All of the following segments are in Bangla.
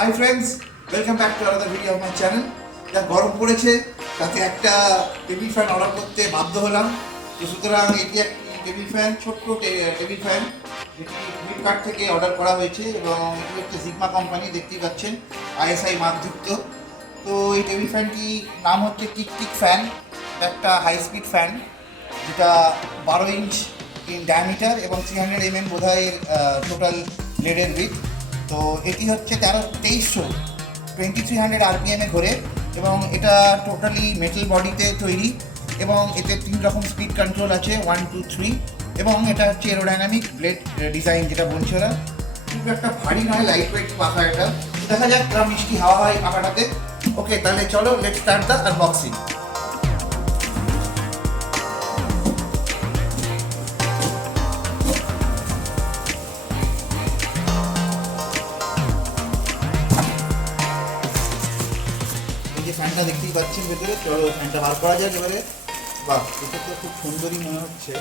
Hi friends welcome back to আলাদা ভিডিও মাই চ্যানেল যা গরম পড়েছে, তাতে একটা টেবিল ফ্যান অর্ডার করতে বাধ্য হলাম। তো সুতরাং এটি একটি টেবিল ফ্যান ছোট্ট টেবিল ফ্যান যেটি ফ্লিপকার্ট থেকে অর্ডার করা হয়েছে এবং এটি হচ্ছে জিগমা কোম্পানি দেখতেই পাচ্ছেন আইএসআই মার্কযুক্ত। তো এই টেবিল ফ্যানটি নাম হচ্ছে টিক টিক ফ্যান একটা হাই স্পিড ফ্যান যেটা বারো ইঞ্চ ইন ডায়ামিটার এবং থ্রি হান্ড্রেড এম এম বোধহয় টোটাল ব্লেডের উইথ তো এটি হচ্ছে তেরো, তেইশশো টোয়েন্টি থ্রি হান্ড্রেড আরপিএমে ঘোরে এবং এটা টোটালি মেটাল বডিতে তৈরি এবং এতে তিন রকম স্পিড কন্ট্রোল আছে ওয়ান টু থ্রি এবং এটা হচ্ছে এরোডাইনামিক ব্লেড ডিজাইন যেটা বলছে ওরা। খুব একটা ভারী নয় লাইট ওয়েট পাখা এটা। দেখা যাক মিষ্টি হাওয়া হয় পাখাটাতে। ওকে তাহলে চলো লেট স্টার্ট দ্য আনবক্সিং ফ্যানটা দেখতেই পাচ্ছেন ভেতরে। চলো ফ্যানটা বার করা যাক এবারে। বাহ, এটা তো খুব সুন্দরই মনে হচ্ছে।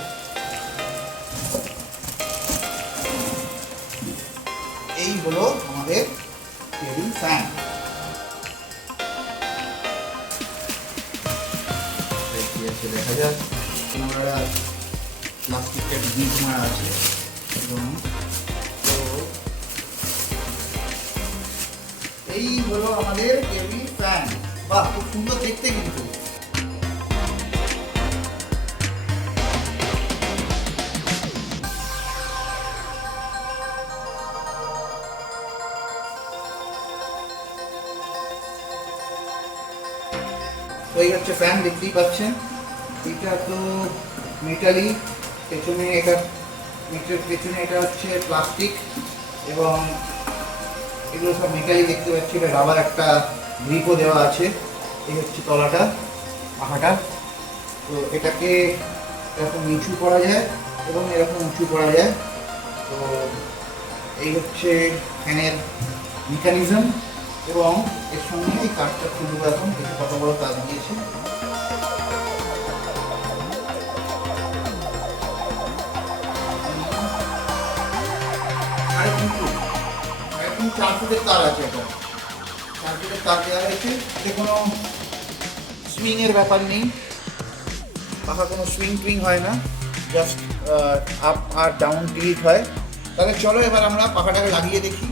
এই হলো আমাদের টেবিল ফ্যান দেখা যাক। আমরা প্লাস্টিকের জিপ মারা আছে। এবং এই হলো আমাদের টেবিল ফ্যান বাহ, খুব সুন্দর দেখতে কিন্তু। তো এই হচ্ছে ফ্যান দেখতেই পাচ্ছেন। এটা তো মেটালি পেছনে এটা মেটাল পেছনে এটা হচ্ছে প্লাস্টিক এবং এগুলো সব মেটালি দেখতে পাচ্ছি। এটা রাবার একটা গ্রিপও দেওয়া আছে। এই হচ্ছে তলাটা, পাখাটা। তো এটাকে এরকম নিচু করা যায় এবং এরকম উঁচু করা যায়। তো এই হচ্ছে ফ্যানের মেকানিজম এবং এর সঙ্গে এই কাঠটা খুলবো এখন দেখে কত বড় কাজ দিয়েছে। চার ফুটের তার আছে এটা ফুটের তার দেওয়া হয়েছে এতে কোনো সুইংয়ের ব্যাপার নেই। পাখা কোনো সুইং টুইং হয় না। জাস্ট আপ আর ডাউন টিলিট হয়। তাহলে চলো এবার আমরা পাখাটাকে লাগিয়ে দেখি।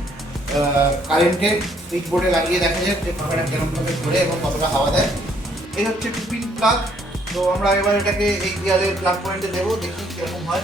কারেন্টের সুইচ বোর্ডে লাগিয়ে দেখা যাক যে পাখাটা কেরমভাবে ঘোরে এবং কতটা হাওয়া দেয়। এই হচ্ছে টুপিন প্লাগ তো আমরা এবার এটাকে এই দেওয়ালের প্লাগ পয়েন্টে দেবো। দেখি কীরকম হয়।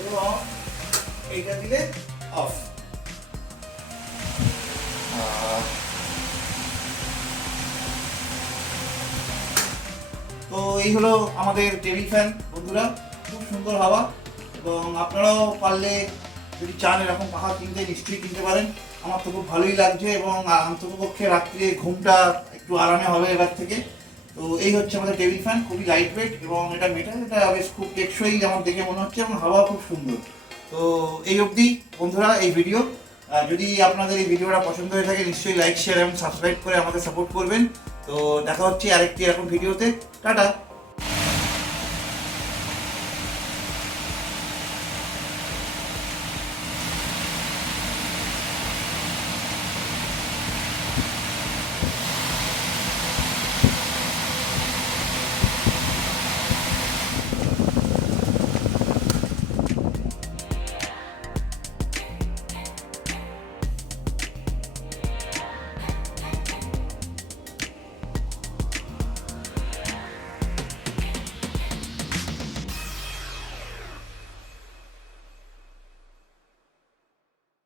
এবং এইটা দিলে অফ তো এই হলো আমাদের টেবিল ফ্যান বন্ধুরা। খুব সুন্দর হাওয়া এবং আপনারাও পারলে যদি চান এরকম পাখা কিনতে নিশ্চয়ই কিনতে পারেন। আমার তো খুব ভালোই লাগছে এবং অন্ততপক্ষে রাত্রে ঘুমটা একটু আরামে হবে এবার থেকে। তো এই হচ্ছে আমাদের টেবিল ফ্যান, খুবই লাইট ওয়েট এবং এটা মেটাল এটা বেশ খুব টেকসই যেমন দেখে মনে হচ্ছে এবং হাওয়া খুব সুন্দর। তো এই অবধি বন্ধুরা, এই ভিডিও যদি আপনাদের এই ভিডিওটা পছন্দ হয়ে থাকে, নিশ্চয়ই লাইক শেয়ার এবং সাবস্ক্রাইব করে আমাকে সাপোর্ট করবেন। তো দেখা হচ্ছে আরেকটি এরকম ভিডিওতে টাটা!